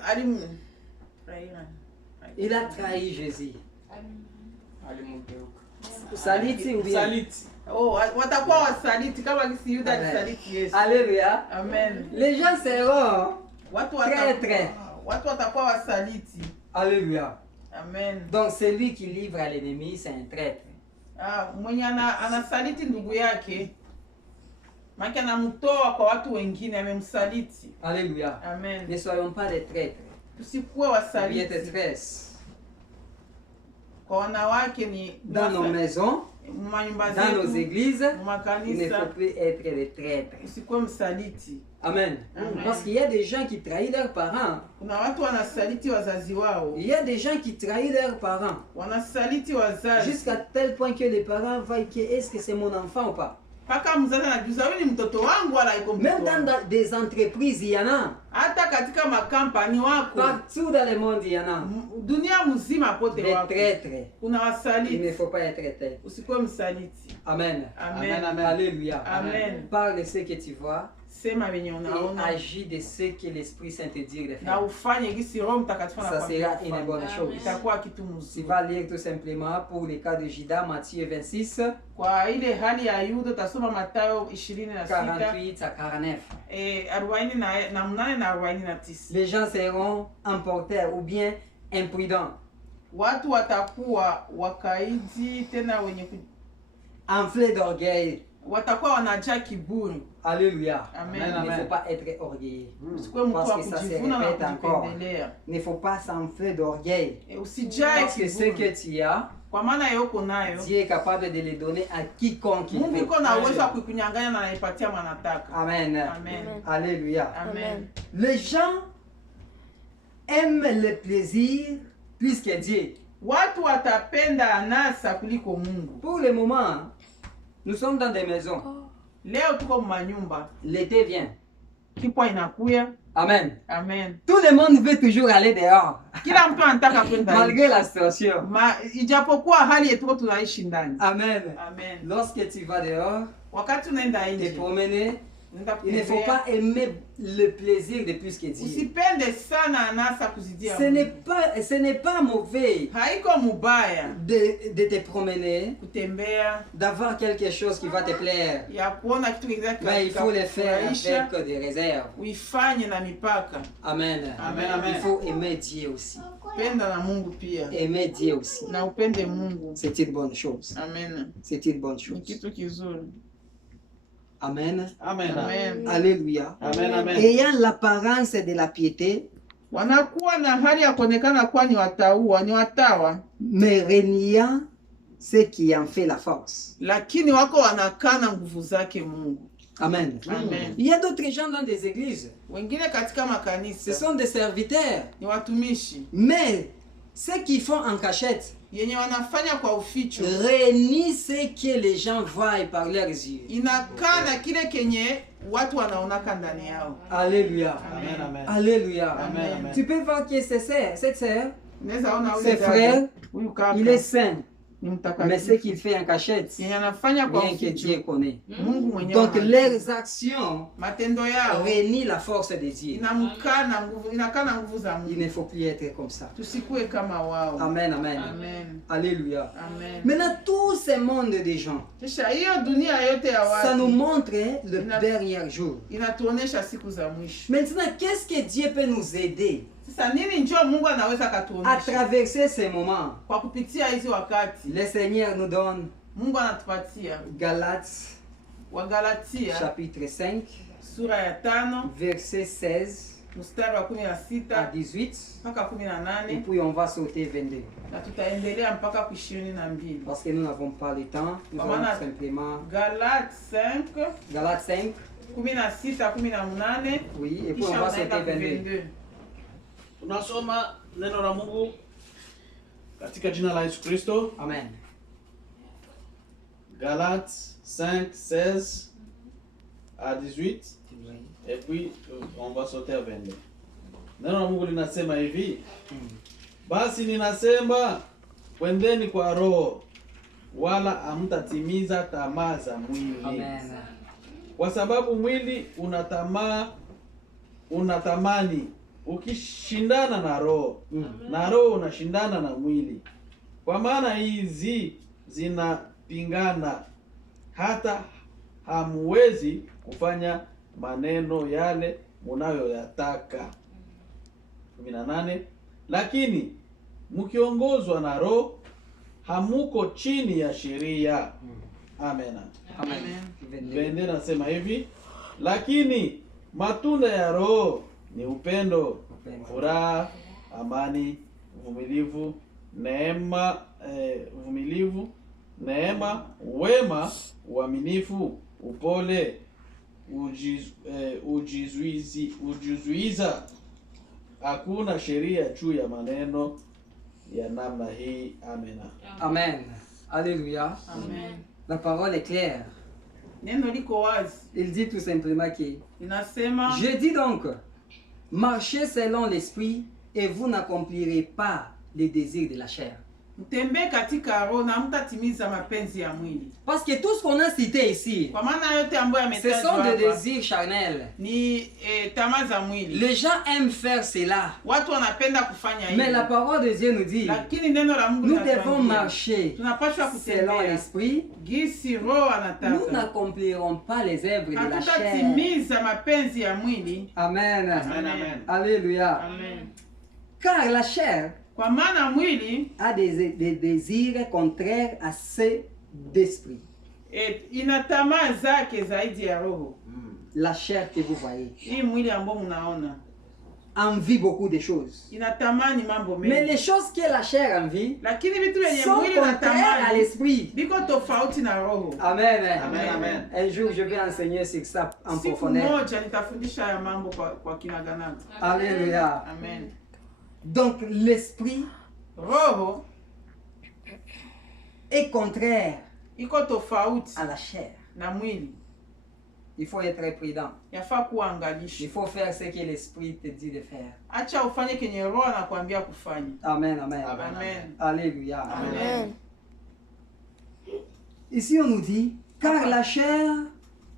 Il a trahi Jésus. Amen. Saliti ou bien? Saliti. Oh, watakuwa wasaliti kama kisi Yuda Amen. alisaliti Yesu. Alléluia. Amen. Les gens seront Watu traîtres. watakuwa wasaliti. Alléluia. Amen. Donc celui qui livre à l'ennemi, c'est un traître. Mwenye anasaliti ndugu yake maki anamtoa kwa watu wengine, amemsaliti. Alléluia. Amen. Ne soyons pas des traîtres. Tusikuwe Bien wasaliti. détresse. Kwa wanawake ni Dans nos maisons, manyumba dans nos zetu, églises, il ne makanisa, faut plus être des traîtres. usikuwe msaliti. Amen. Amen. Parce qu'il y a des gens qui trahissent leurs parents. Kuna watu wanasaliti wazazi wao, Il y a des gens qui trahissent leurs parents. wanasaliti wazazi Jusqu'à tel point que les parents voient que est-ce que c'est mon enfant ou pas. mpaka mzazi anajuza huyu ni mtoto wangu wala iko Même mtoto wangu. dans des entreprises, il y en a. Hata katika makampani wako Partout dans le monde, il y en a. dunia mzima pote Des wako traîtres. kuna Il ne wasaliti. faut pas être traître. Usikuwe msaliti. Amen. Amen. Amen. Alléluia. Amen. Parle de ce que tu vois Sema venye et unaona agis de ce que l'Esprit Saint te dit de na faire. ufanye gisi Roho Mtakatifu Ça anakuambia sera ufanye. une bonne chose. Itakuwa kitu Tu mzuri. vas lire tout simplement pour le cas de Judas, Matthieu 26, Kwa ile hali ya Yuda utasoma Mathayo 26 48 à 49. 48 na 49. Les gens seront emportés ou bien imprudents, Watu watakuwa wakaidi tena wenye enflés d'orgueil. watakuwa wanajaa kiburi. Alléluia. Amen. Il ne Amen. faut pas être orgueilleux. Usikuwe mtu wa Parce que ça se kujivuna na répète encore. kujipendelea. Il ne faut pas s'enfler d'orgueil. Usijae Parce que ce kiburi. que tu as, Kwa maana yoko nayo Dieu est capable de le donner à quiconque il Mungu veut. iko na uwezo wa kukunyang'anya na anaipatia mwanataka. Amen. Amen. Alléluia. Amen. Les gens aiment le plaisir plus que Dieu. Watu watapenda anasa kuliko Mungu. Pour le moment, nous sommes dans des maisons. Leo tuko manyumba. L'été vient. kipwa inakuya. Amen. Amen. Tout le monde veut toujours aller dehors, Kila mtu anataka kwenda malgré nje. la situation. Ijapokuwa hali yetu tunaishi ndani. Amen. Amen. Lorsque tu vas dehors, Wakati unaenda te nje, promener, unaenda il ne faut kutembea, pas aimer le plaisir de plus que Dieu. usipende sana anasa kuzidia. Ce n'est pas mauvais Haiko mubaya de te promener, kutembea, d'avoir quelque chose qui va te plaire. ya kuona kitu kingine Mais il faut le faire kufurahisha, avec des réserves. uifanye na mipaka. Amen. Amen, amen. Il faut aimer Dieu aussi. Penda na Mungu pia. Aimer Dieu aussi. Na upende Mungu. C'est une bonne chose. Amen. C'est une bonne Ni chose. kitu kizuri. Amen. Amen. Amen. Alléluia. Amen. Amen. Ayant l'apparence de la piété, Wanakuwa na hali ya kuonekana kuwa ni watawa, mais reniant ce qui en fait la force. lakini wako wanakana nguvu zake Mungu. Amen. Amen. Il y a d'autres gens dans des églises. Wengine katika Ce makanisa sont des serviteurs. ni watumishi Mais ceux qui font en cachette yenye wanafanya kwa uficho, renient ce que les gens voient par leurs yeux. inakana kile kenye watu wanaonaka ndani yao. Alléluia. Amen. Amen. Alléluia. Amen. Amen. Tu peux voir que cette sœur, Unaweza ona ce ule dada, frère, huyu kaka il est saint. ni Mais mtakatifu. ce qu'il fait en cachette, Yenye anafanya kwa rien que uficho, Dieu connaît. Mungu mwenyewe. Donc anajua. leurs actions Matendo yao renient la force de Dieu. inakana nguvu za Il Mungu. ne faut plus être comme ça. Tusikue kama wao. Amen, amen. Amen. Alléluia. Amen. Maintenant, tout ce monde de gens, Kisha hiyo dunia yote ya ça nous watu montre le dernier jour. inatuonesha siku za mwisho. Maintenant, qu'est-ce que Dieu peut nous aider Sasa nini njoo Mungu anaweza à katuonesha traverser ces moments? kwa kupitia hizi wakati? Le Seigneur nous donne Mungu anatupatia Galates Wagalatia chapitre 5, sura ya 5 verset 16 mstari wa à 16 18. mpaka Et 18 puis on va sauter 22. na tutaendelea mpaka ku 22. Parce que nous n'avons pas le temps. Nous Comment allons on a- simplement. Galates 5 Galates 5, 16 18 oui. Et puis on kisha va sauter unaenda ku 22. 22. Tunasoma neno la Mungu katika jina la Yesu Kristo. Amen. Galates 5, 16 à 18. Et puis on va sauter à 22. Neno la Mungu linasema hivi: basi ninasema kwendeni kwa roho, wala hamtatimiza tamaa za mwili. Amen. Kwa sababu mwili unatamani ukishindana na roho, na roho unashindana na mwili. Kwa maana hizi zinapingana, hata hamwezi kufanya maneno yale munayoyataka. 18. Lakini mkiongozwa na roho, hamuko chini ya sheria. Amen. Amen. 22. Bende nasema hivi: lakini matunda ya roho ni upendo, furaha, amani, uvumilivu, neema, wema, uaminifu, upole, ujizuiza. Hakuna sheria juu ya maneno ya namna hii. Amen. Amen. Alléluia. Amen. La parole est claire. Neno liko wazi. Il dit tout simplement que Inasema je dis donc, marchez selon l'esprit et vous n'accomplirez pas les désirs de la chair. mtembee katika roho na mtatimiza mapenzi ya mwili. Parce que tout ce qu'on a cité ici, Kwa maana yote ambayo ce sont yametajwa des hapa désirs charnels. ni tamaa za mwili. Les gens aiment faire cela. Watu wanapenda kufanya Mais la hivyo. parole de Dieu nous dit, Lakini neno la Mungu nous devons linatuambia marcher tunapaswa selon kutembea l'esprit. gisi roho Nous anataka. n'accomplirons pas les œuvres de la chair. Hatutatimiza mapenzi ya mwili. Amen. Amen. Alléluia. Amen. Car la chair Kwa maana mwili a des désirs contraires à ceux d'esprit. ina tamaa zake zaidi ya roho. La chair que vous voyez Hii mwili ambao mnaona envie beaucoup de choses. inatamani mambo Mais mengi. les choses que la chair envie Lakini vitu vyenye sont mwili contraires à inatamani l'esprit. biko tofauti na roho. Amen. Amen, amen. Un jour, je vais enseigner sur ça en Siku profondeur. moja nitafundisha ya mambo kwa kinaganaga. Alléluia. Amen. Donc, l'esprit Roho est contraire iko tofauti à la chair. na mwili. Il faut être prudent. Yafaa kuwa angalifu. Il faut faire ce que l'Esprit te dit de faire. Acha ufanye kenye Roho anakuambia kufanya. Amen, amen. Amen. Alléluia. Amen. Ici, on nous dit, car la chair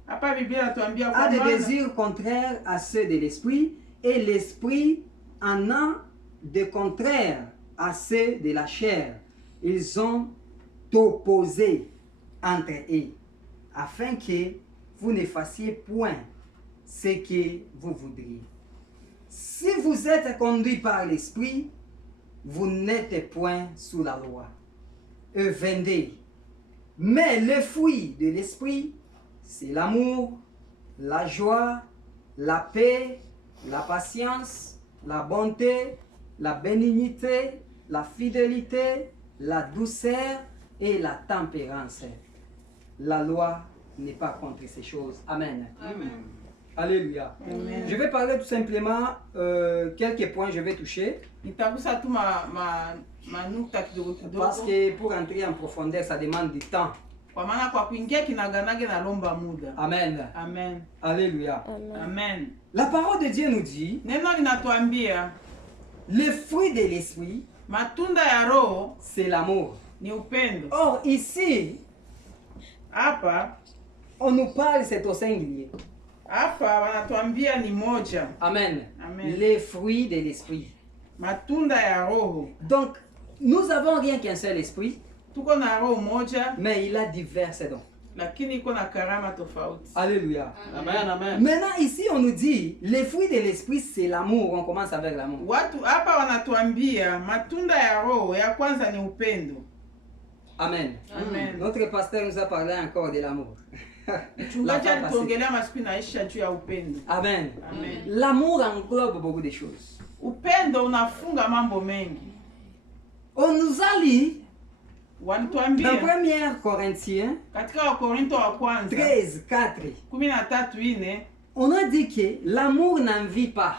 Hapa Biblia inatuambia a des kwamba désirs contraires à ceux de l'Esprit, et l'Esprit en a des contraires à ceux de la chair. Ils sont opposés entre eux, afin que vous ne fassiez point ce que vous voudriez. Si vous êtes conduit par l'Esprit, vous n'êtes point sous la loi. 22. Mais le fruit de l'Esprit, c'est l'amour, la joie, la paix, la patience, la bonté, la bénignité, la fidélité, la douceur et la tempérance. La loi n'est pas contre ces choses. Amen. Amen. Alléluia. Amen. Je vais parler tout simplement quelques points, je vais toucher. nitagusa tu manukta kidogo Parce kidogo, que pour entrer en profondeur, ça demande du temps. kwa maana kwa kuingia kinaganage na lomba muda. Amen. Amen. Alléluia. Amen. La parole de Dieu nous dit, Neno linatuambia le fruit de l'esprit, matunda ya Roho c'est l'amour. ni upendo. Or, ici, Hapa on nous parle, c'est au singulier. hapa wanatuambia ni moja, Amen. Amen. Les fruits de l'esprit. matunda ya Roho. Donc, nous avons rien qu'un seul esprit, Tuko na roho moja, mais il a divers dons. lakini iko na karama tofauti. Alléluia. Amen, amen. Maintenant, ici, on nous dit, les fruits de l'esprit, c'est l'amour. On commence avec l'amour. Watu hapa wanatuambia matunda ya Roho ya kwanza ni upendo. Amen. Amen. Notre pasteur nous a parlé encore de l'amour. La Mchungaji fois passée. alituongelea masiku inaisha juu ya upendo. Amen. Amen. L'amour englobe beaucoup de choses. Upendo unafunga mambo mengi. On nous a lu dans Walituambia 1 Corinthiens katika Wakorinto wa kwanza 13:4, 13:4 on a dit que l'amour n'envie pas.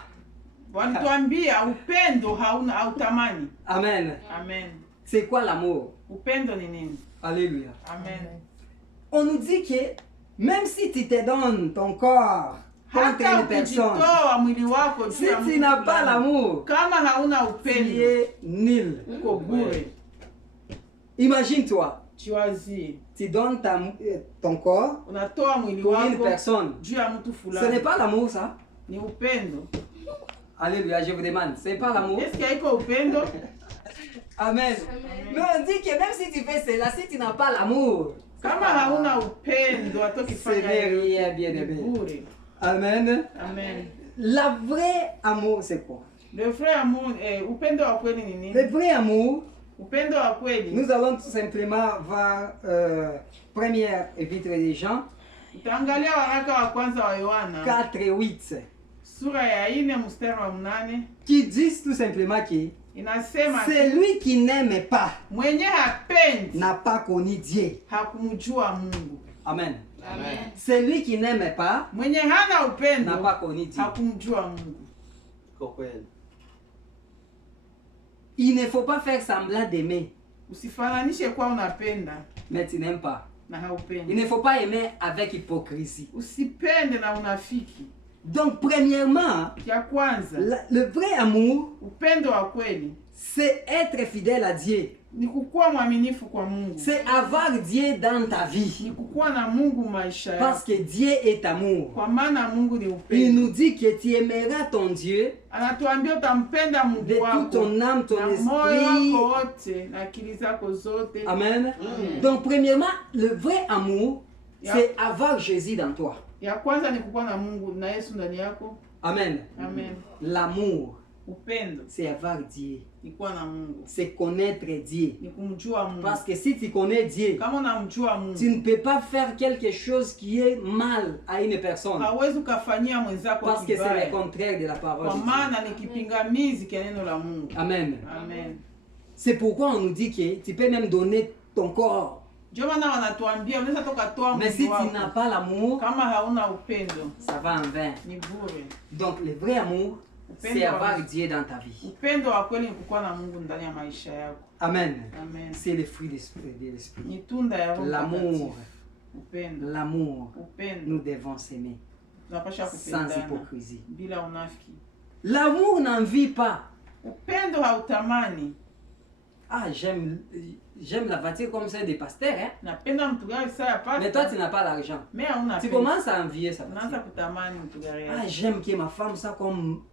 walituambia upendo hautamani. Amen. Amen. C'est quoi l'amour? Upendo ni nini? Alléluia. Amen. On nous dit que même si tu te donnes ton corps contre Hata une personne, ukijitoa mwili wako juu si ya tu mtu n'as pas fulani, l'amour, kama hauna tu upendo es nul. uko bure. Imagine-toi, Chiwazie, tu donnes ton corps unatoa mwili pour une wako personne. juu ya mtu Ce n'est fulani, pas l'amour, ça? ni upendo. Alléluia, je vous demande. C'est pas l'amour? Eske haiko upendo? Amen. Mais on dit que même si tu fais cela, si tu n'as pas l'amour, Kama hauna upendo hata ce ukifanya n'est yote, rien, bien ni aimé. bure. Amen. Amen. La vraie amour, c'est quoi? Le vrai amour, upendo wa kweli ni Le nini? vrai amour, Upendo wa kweli, nous allons tout simplement voir première épître des Jean utaangalia waraka wa kwanza wa Yohana 4:8 sura ya 4 mstari wa 8 qui disent tout simplement que inasema celui qui n'aime pas mwenye hapendi n'a pas connu Dieu. hakumjua Mungu. Amen. Amen. Celui qui n'aime pas Mwenye hana n'a upendo pas connu Dieu. hakumjua Mungu. Kwa kweli. Il ne faut pas faire semblant d'aimer, Usifananishe kwa unapenda mais tu n'aimes pas. na Il haupendi. ne faut pas aimer avec hypocrisie. Usipende na unafiki. Donc, premièrement, Ya kwanza, le vrai amour, upendo wa kweli c'est être fidèle à Dieu. ni kukuwa mwaminifu kwa Mungu. C'est avoir Dieu dans ta Ni vie. kukuwa na Mungu maisha Parce yako. que Dieu est amour. Kwa maana Mungu ni Il upendo. nous dit que tu aimeras ton Dieu Anatuambia utampenda de Mungu toute wako ton âme, ton na moyo esprit. wako wote na akili zako zote. Amen. Donc, premièrement, le vrai amour, Yeah. c'est avoir Jésus dans toi. Ya kwanza ni kukuwa na Mungu na Yesu ndani yako. Amen. Amen. L'amour, Upendo c'est avoir Dieu. ni kuwa na Mungu, C'est connaître Dieu. ni kumjua Mungu. Parce que si tu connais Dieu, Kama unamjua Mungu, tu ne peux pas faire quelque chose qui est mal à une personne. hawezi ukafanyia mwenzako Parce que c'est le kibaya, contraire de la parole kwa de Dieu. maana ni kipingamizi kia neno la Mungu. Amen. Amen. C'est pourquoi on nous dit que tu peux même donner ton corps. Ndio maana wanatuambia unaweza toka toa Mais si mwili tu n'as wako, pas l'amour, kama hauna upendo ça va en vain. ni bure. Donc le vrai amour, c'est avoir Dieu dans ta vie. Upendo wa kweli ni kukuwa na Mungu ndani ya maisha yako. Amen. Amen. C'est le fruit de l'esprit. Ni tunda ya Roho L'amour, Mtakatifu. upendo, L'amour, upendo. nous devons s'aimer Tunapasha sans kupendana hypocrisie. bila unafiki. L'amour n'envie pas. Upendo hautamani. Ah, j'aime la voiture comme celle des pasteurs, hein? Napenda mtu gari saa ya Mais toi, pasta. tu n'as pas l'argent. Mais hauna Tu pesa. commences à envier ça. Unaanza kutamani mtu gari Ah, yake. j'aime que ma femme soit comme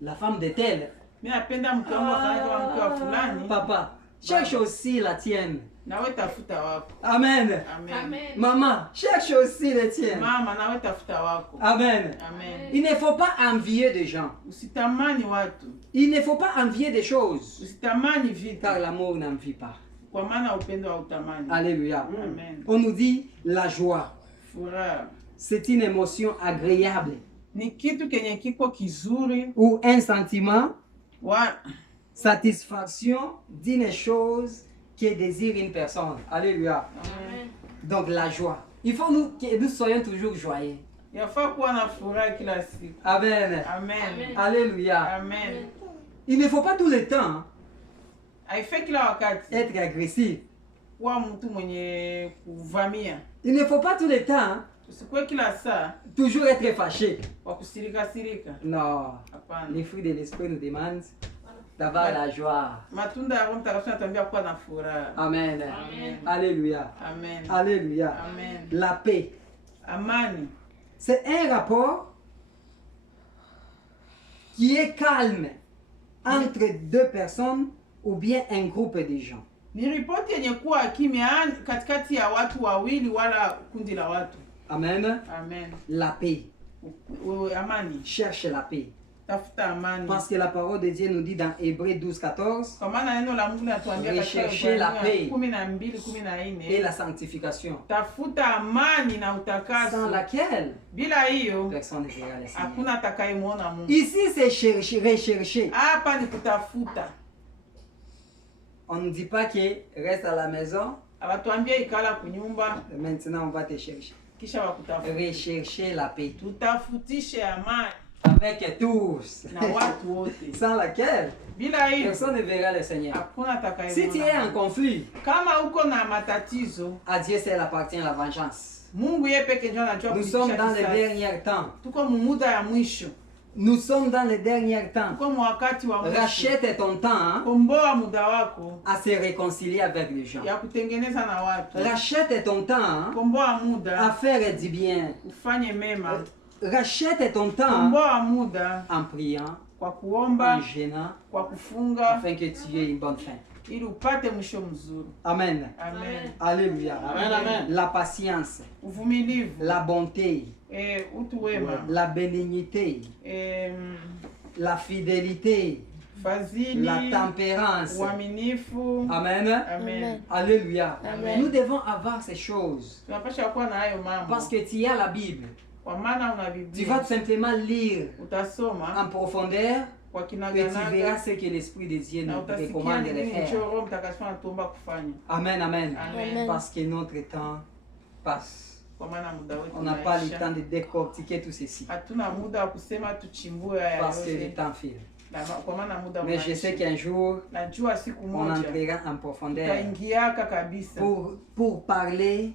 la femme de tel. Mimi napenda mke wangu afanye kama mke wa fulani. Papa, cherche aussi la tienne. Nawe tafuta wako. Amen. Amen. Amen. Maman, cherche aussi les tiennes. Mama, nawe tafuta wako. Amen. Amen. Il ne faut pas envier des gens. Usitamani watu. Il ne faut pas envier des choses. Usitamani vitu. Car l'amour n'envie pas. Kwa maana upendo hautamani. Alléluia. Amen. On nous dit la joie. Furaha C'est une émotion agréable ni kitu kenye kiko kizuri ou un sentiment, wa satisfaction d'une chose que désire une personne. Alléluia. Amen. Donc la joie. Il faut que nous soyons toujours joyeux. yafaa kuwa na furaha kila siku. Amen. Amen. Amen. Alléluia. Amen. Il ne faut pas tout le temps Haifai kila wakati être agressif. kuwa mtu mwenye kuvamia. Il ne faut pas tout le temps Usikuwe kila saa toujours être fâché. kwa kusirika. Non. Hapana. Les fruits de l'esprit nous demandent d'avoir la joie. Matunda ya Roho Mtakatifu yanatuambia kuwa na furaha. Amen. Amen. Alléluia. Amen. Alléluia. Amen. La paix. Amani C'est un rapport qui est calme entre deux personnes ou bien un groupe de gens. ni ripoti yenye kuwa kimya katikati ya watu wawili wala kundi la watu. Amen. Amen. La paix. Amani. Cherche la paix. Tafuta amani. Parce que la parole de Dieu nous dit dans Hébreux 12:14 Kwa maana neno la Mungu linatuambia katika Recherchez la paix. 12:14 et la sanctification, tafuta amani na sans utakaso. laquelle Bila hiyo personne ne verra le Seigneur. hakuna atakayemwona Mungu. Ici, c'est chercher, rechercher. Hapa ni kutafuta. On ne dit pas que reste à la maison, Abatuambia ikala kunyumba maintenant on va te chercher. kisha wakutafuta. Rechercher la paix Tutafutishe amani avec tous, na watu wote. sans laquelle Bila hiyo personne ne verra le Seigneur. hakuna Si tu es en atakayemwona. conflit, Kama uko na matatizo, à Dieu seul appartient la vengeance. Mungu yeye peke ndio anajua Nous sommes kulipisha dans les kisasi. derniers temps. Tuko muda ya mwisho. Nous sommes dans les derniers temps. Tuko wakati wa mwisho. Rachète ton temps Komboa muda wako à se réconcilier avec les gens. ya kutengeneza na watu. Rachète ton temps Komboa à muda faire du bien. ufanye mema. Rachète ton temps Komboa muda en priant, kwa en kuomba, jeûnant, kwa kufunga afin que tu aies une bonne fin. ili upate mwisho mzuri. Amen. Amen. Alléluia. Amen, amen. La patience, Uvumilivu, la bonté, utu wema, la bénignité, la fidélité, fadhili, la tempérance. uaminifu. Amen. Amen. Alléluia. Amen. Nous devons avoir ces choses. Tunapasha kuwa na hayo mambo. Parce que tu as la Bible. Kwa maana una Tu Biblia. vas tout simplement lire Utasoma en profondeur kwa et tu verras kinaganaga ce que l'Esprit de Dieu na nous utasikia recommande ni de nini faire. ndio Roho Mtakatifu anatuomba kufanya. Amen, amen. Amen. Parce que notre temps passe. Kwa maana muda wetu On n'a pas le unaisha. temps de décortiquer tout ceci. Hatuna muda wa kusema tuchimbue haya Parce que le yote. temps file. Kwa maana muda Mais je sais unaisha. qu'un jour, Najua siku on moja entrera en profondeur tutaingiaka kabisa pour parler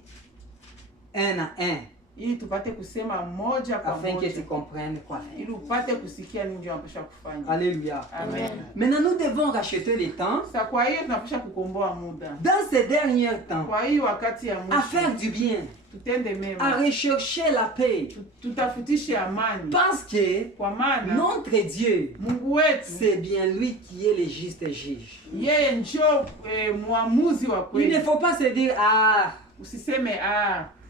un à un, ili tupate kusema moja kwa afin que tu moja comprennes quoi faire. ili upate kusikia nini ndio unapaswa kufanya. Alléluia. Amen. Maintenant, nous devons racheter le temps Sasa kwa hiyo tunapaswa kukomboa muda. dans ces derniers temps, Kwa hiyo wakati ya à faire mwisho du bien, tutende à mema. rechercher la paix. Tutafutishe amani. Parce que Kwa maana notre Dieu, Mungu wetu c'est bien lui qui est le juste juge. yeye ndio muamuzi wa Il ne kweli. faut pas se dire, ah, Usiseme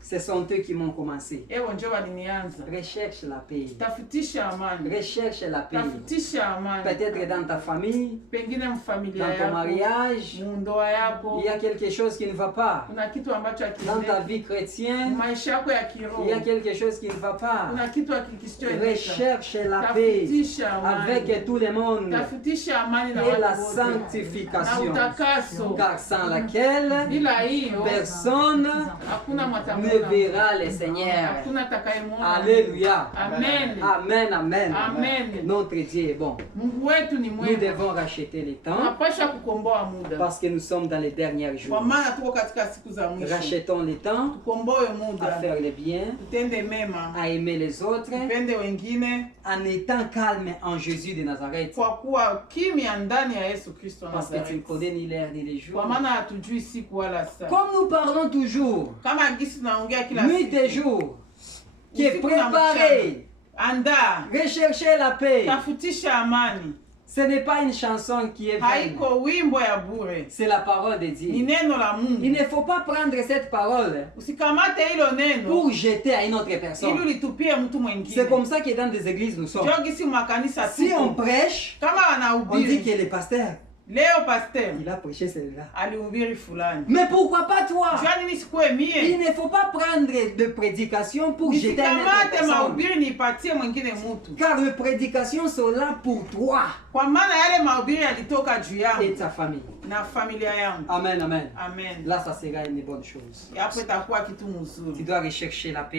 ce sont eux qui m'ont commencé. ewe ndio walinianza. Recherche la paix. Tafutisha amani. Recherche la paix. Tafutisha amani. Peut-être dans ta famille, Pengine mfamilia dans ton yako, mariage, mundoa yako, il y a quelque chose qui ne va pas. kuna kitu ambacho Dans ta hakiendeki. vie chrétienne, Maisha yako ya il y a kiroho, quelque chose qui ne va pas. kuna kitu kisichoendeka. Recherche la paix Tafutisha amani. avec tout le monde Tafutisha amani na et la watu wote. sanctification. Na utakaso. Car sans laquelle Bila hiyo personne hakuna ne matamko verra le Seigneur. Hakuna atakayemwona. Alléluia. Amen. Amen, amen. Amen. Notre Dieu est bon. Mungu wetu ni Nous mwema. devons racheter le temps Tunapasha kukomboa muda. parce que nous sommes dans les derniers Kwa jours. maana tuko katika siku za mwisho. Rachetons le temps Tukomboe à muda. faire le bien, Tutende mema. à aimer les autres, Tupende wengine en étant calme en Jésus de Nazareth. kwa kuwa kimya ndani ya Yesu Kristo wa Parce que tu ne Nazareti. connais ni l'heure ni les jours. Kwa maana hatujui siku wala saa. Comme nous parlons toujours, Kama gisi tunaongea kila nuit et siku. jour, qui est Usiku na préparé, Andaa. rechercher la paix. Tafutisha amani. Ce n'est pas une chanson qui est vaine, Haiko wimbo ya bure. c'est la parole de Ni Dieu. neno la Il Mungu. ne faut pas prendre cette parole Usikamate hilo neno pour jeter à une autre ili personne. ulitupie mtu C'est mwingine. comme ça que dans des églises nous sommes. Jo gisi makanisa Si on tuko. prêche, Kama on dit wanahubiri. que le pasteur, Leo pasteur il a prêché celle-là. alihubiri fulani. Mais pourquoi pas toi? Jua nini sikuwe Il mie? ne faut pas prendre de prédication pour jeter à une autre Nisikamate personne. mahubiri nipatie mwingine mtu. Car les prédications sont là pour toi Kwa maana yale mahubiri yalitoka juu et yangu ta famille. na familia yangu. Amen, amen. Amen. Là, ça sera une bonne chose. Hapo itakuwa kitu Tu mzuri. dois rechercher la paix.